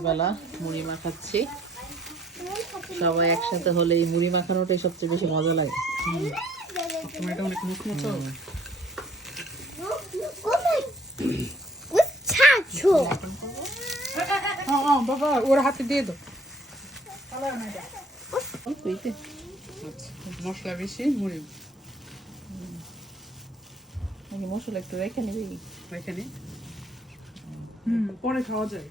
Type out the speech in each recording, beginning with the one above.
সকালবেলা মুড়ি মাখাচ্ছি। সবাই একসাথে হলে এই মুড়ি মাখানোটাই সবচেয়ে বেশি মজা লাগে। বাবা ওর হাতে দিয়ে। আচ্ছা মশলা বেশি মুড়ি মশলা একটু রেখে নিবি এখানে হুম পরে খাওয়া যায়।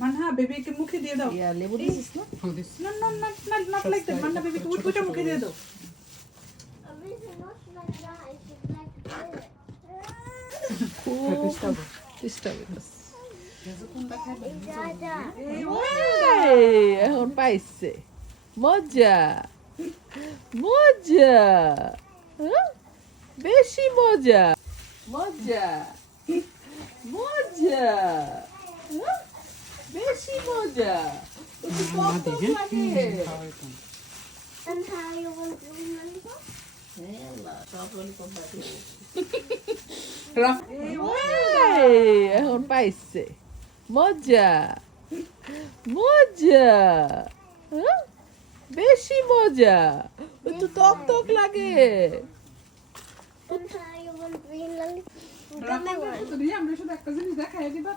মানহা বেবিকে মুখে দিয়ে দাও। ইয়া লেবু দিছিস না? না না না that মানহা বেবিকে উঠ উঠে মুখে দিয়ে দাও। এই, এখন পাইছে। মজা। মজা। হ্যাঁ? বেশি মজা। মজা। মজা হ্যাঁ? বেশি মজা একটু টক টক লাগে। And how you want to remember? হেলা, সব lollipop বাকি। রাফ এই, এখন পাইছে। মজা। মজা। হ্যাঁ? বেশি মজা। একটু টক টক লাগে। আমরা শুধু একটা জিনিস দেখাই দিবা